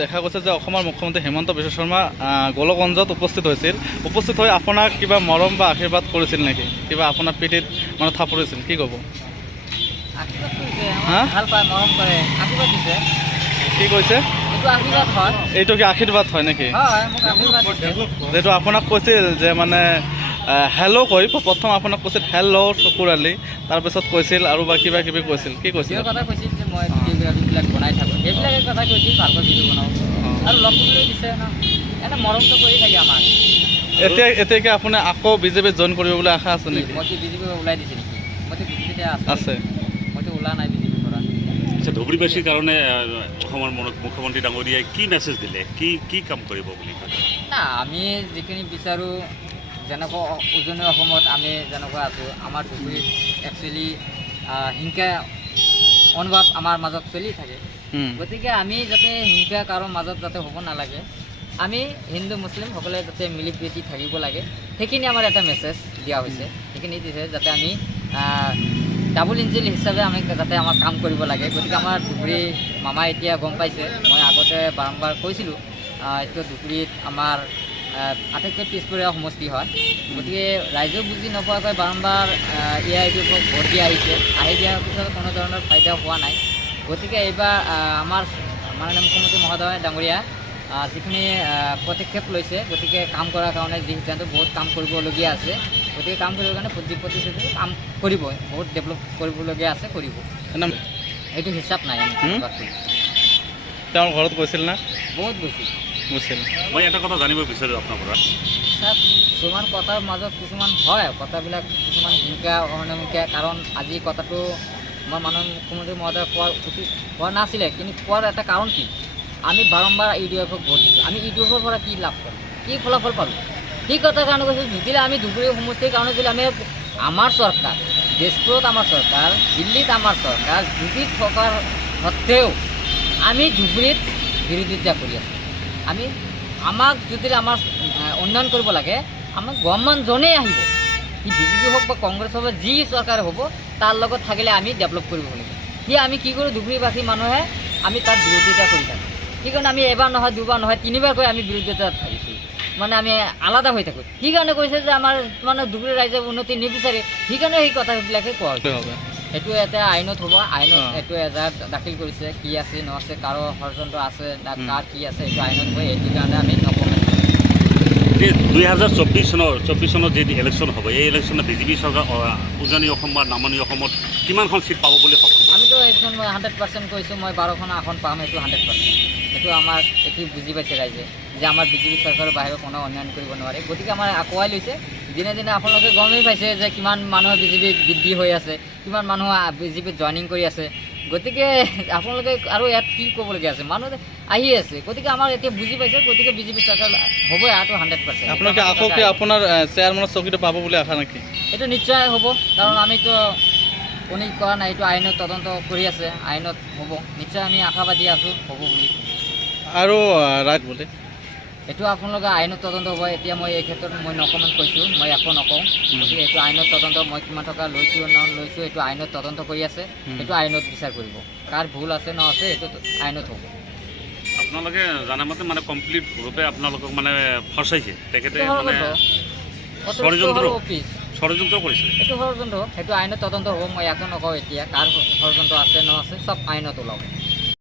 দেখা গৈছে যে অসমৰ মুখ্যমন্ত্ৰী হিমন্ত বিশ্ব শৰ্মা গোলকগঞ্জত উপস্থিত হৈছিল। উপস্থিত হৈ আপোনাক কিবা মৰম বা আশীৰ্বাদ কৰিছিল নেকি? কিবা আপোনাৰ পিঠিত মানে থাপৰিছিল, কি ক'ব? ভাল পায়, মৰম কৰে, আশীৰ্বাদ দিছে। কি কৈছে? এইটো আশীৰ্বাদ হয়। এইটো কি আশীৰ্বাদ হয় নেকি? হয়, মোক আশীৰ্বাদ দিছে। যিহেতু আপোনাক কৈছিল যে মানে হেল্ল' কৈ প্ৰথম আপোনাক কৈছিল হেল্ল' চকুৰ আলি, তাৰপিছত কৈছিল আৰু বা কিবা কিবি কৈছিল, কি কৈছিল? কথা কৈছিল যে মই ভিডিঅ'গ্ৰাফীবিলাক বনাই থাকোঁ, সেইবিলাকে কথা কৈছিল, ভালকৈ ভিডিঅ' বনাওঁ আৰু লগ কৰিবলৈ দিছে ন। এটা মৰমটো কৰি থাকে আমাক। এতিয়া আপুনি আকৌ বিজেপিত জইন কৰিব বুলি আশা আছে নেকি? মইতো বিজেপি ওলাই দিছে নেকি? মইতো বিজেপিতে আছে। মইতো ওলা নাই বিজেপিৰ পৰা। আচ্ছা, ধুবুৰীবাসীৰ কাৰণে অসমৰ মুখ্যমন্ত্ৰী ডাঙৰীয়াই কি মেছেজ দিলে, কি কাম কৰিব বুলি কয়? না, আমি যিখিনি বিচাৰোঁ, যেনেকুৱা উজনি অসমত আমি যেনেকুৱা আছোঁ, আমাৰ ধুবুৰীত একচুৱেলি হিংসা অনুভৱ আমাৰ মাজত চলি থাকে। গতিকে আমি যাতে হিংসা কাৰো মাজত যাতে হ'ব নালাগে, আমি হিন্দু মুছলিম সকলোৱে যাতে মিলি প্ৰীতি থাকিব লাগে, সেইখিনি আমাৰ এটা মেছেজ দিয়া হৈছে। সেইখিনি দিছে যাতে আমি ডাবল ইঞ্জিন হিচাপে আমি যাতে আমাৰ কাম কৰিব লাগে। গতিকে আমাৰ ধুবুৰী মামা এতিয়া গম পাইছে, মই আগতে বাৰম্বাৰ কৈছিলোঁ, এইটো ধুবুৰীত আমাৰ আটাইতকৈ পিছপৰীয়া সমষ্টি হয়। গতিকে ৰাইজেও বুজি নোপোৱাকৈ বাৰম্বাৰ AIDFক ভোট দি আহিছে। আহি দিয়াৰ পিছত কোনো ধৰণৰ ফাইদা হোৱা নাই। গতিকে এইবাৰ আমাৰ মাননীয় মুখ্যমন্ত্ৰী মহোদয় ডাঙৰীয়া যিখিনি পদক্ষেপ লৈছে, গতিকে কাম কৰাৰ কাৰণে যি সিদ্ধান্ত বহুত কাম কৰিবলগীয়া আছে, গতিকে কাম কৰিবৰ কাৰণে প্ৰতিশ্ৰুতি কাম কৰিবই, বহুত ডেভেলপ কৰিবলগীয়া আছে, কৰিব। এইটো হিচাপ নাই। তেওঁৰ ঘৰত গৈছিল না? বহুত গৈছিল। মই এটা কথা জানিব বিচাৰোঁ আপোনাৰ পৰা। কিছুমান কথাৰ মাজত কিছুমান হয়, কথাবিলাক কিছুমান হিংসা অনামিকা, কাৰণ আজি কথাটো মই মাননীয় মুখ্যমন্ত্ৰী মহোদয় কোৱাৰ উচিত হোৱা নাছিলে, কিন্তু কোৱাৰ এটা কাৰণ কি, আমি বাৰম্বাৰ AIDFক ভোট দিছোঁ, আমি AIDFৰ পৰা কি লাভ কৰিম, কি ফলাফল পালোঁ? সেই কথাৰ কাৰণে কৈছোঁ, যদিলে আমি ধুবুৰী সমষ্টিৰ কাৰণে যদি আমি আমাৰ চৰকাৰ, তেজপুৰত আমাৰ চৰকাৰ, দিল্লীত আমাৰ চৰকাৰ, যদি থকাৰ সত্ত্বেও আমি ধুবুৰীত বিৰোধিতা কৰি আছোঁ। আমাক যদি আমাৰ উন্নয়ন কৰিব লাগে, আমাক গভৰ্ণমেণ্টজনেই আহিব, সি বিজেপি হওক বা কংগ্ৰেছ হওক বা যি চৰকাৰ হ'ব, তাৰ লগত থাকিলে আমি ডেভেলপ কৰিব লাগিব। সি আমি কি কৰোঁ, ধুবুৰীবাসী মানুহে আমি তাৰ বিৰোধিতা কৰি থাকোঁ। সেইকাৰণে আমি এবাৰ নহয়, দুবাৰ নহয়, তিনিবাৰকৈ আমি বিৰোধিতাত থাকিছোঁ, মানে আমি আলাদা হৈ থাকোঁ। সেইকাৰণে কৈছে যে আমাৰ মানে ধুবুৰী ৰাইজে উন্নতি নিবিচাৰে, সেইকাৰণে সেই কথাবিলাকে কোৱা হৈছে। সেইটো এটা আইনত হ'ব, আইনত এইটো এজাহাৰ দাখিল কৰিছে, কি আছে আছে, কাৰো ষড়যন্ত্ৰ আছে না কাৰ কি আছে, এইটো আইনত হয়। এইটো কাৰণে আমি নকমেণ্ট। 2024 চনত যি ইলেকশ্যন হ'ব, এই ইলেকশ্যনত বিজেপি চৰকাৰ উজনি অসম বা নামনি অসমত কিমানখন চিট পাব বুলি সক্ষম? আমিতো এইখন মই 100% কৈছোঁ, মই 12খন আসন পাম, সেইটো 100%। সেইটো আমাৰ এটি বুজি পাইছে ৰাইজে যে আমাৰ বিজেপি চৰকাৰৰ বাহিৰত কোনো উন্নয়ন কৰিব নোৱাৰে। গতিকে আমাৰ আগুৱাই লৈছে। দিনে দিনে আপোনালোকে গমেই পাইছে যে কিমান মানুহে বিজেপিত বৃদ্ধি হৈ আছে, কিমান মানুহ বিজেপিত জইনিং কৰি আছে। গতিকে আপোনালোকে আৰু ইয়াত কি ক'বলগীয়া আছে, মানুহ আহি আছে। গতিকে আমাৰ এতিয়া বুজি পাইছে, গতিকে বিজেপি চৰকাৰ হ'বই, আৰু 100%। আপোনালোকে আকৌ কি আপোনাৰ চেয়াৰমেনৰ চকীটো পাব বুলি আশা নেকি? এইটো নিশ্চয় হ'ব, কাৰণ আমিতো কোনো কৰা নাই, এইটো আইনত তদন্ত কৰি আছে, আইনত হ'ব নিশ্চয়। আমি আশাবাদী আছোঁ হ'ব বুলি। আৰু ৰাইট বুলি এইটো আপোনালোকে আইনত তদন্ত হ'ব। এতিয়া মই এই ক্ষেত্ৰত মই নকমেণ্ট কৈছোঁ, মই একো নকওঁ। গতিকে এইটো আইনত তদন্ত, মই কিমান টকা লৈছোঁ লৈছোঁ, এইটো আইনত তদন্ত কৰি আছে, এইটো আইনত বিচাৰ কৰিব। কাৰ ভুল আছে ন আছে, এইটো আইনত হ'ব। আপোনালোকে জানামতে মানে কমপ্লিট ৰূপে আপোনালোকক মানে ফচাইছে তেখেতে, ষড়যন্ত্ৰ কৰিছে। এইটো ষড়যন্ত্ৰ, সেইটো আইনত তদন্ত হ'ব। মই একো নকওঁ এতিয়া, কাৰ ষড়যন্ত্ৰ আছে ন আছে, চব আইনত ওলাব।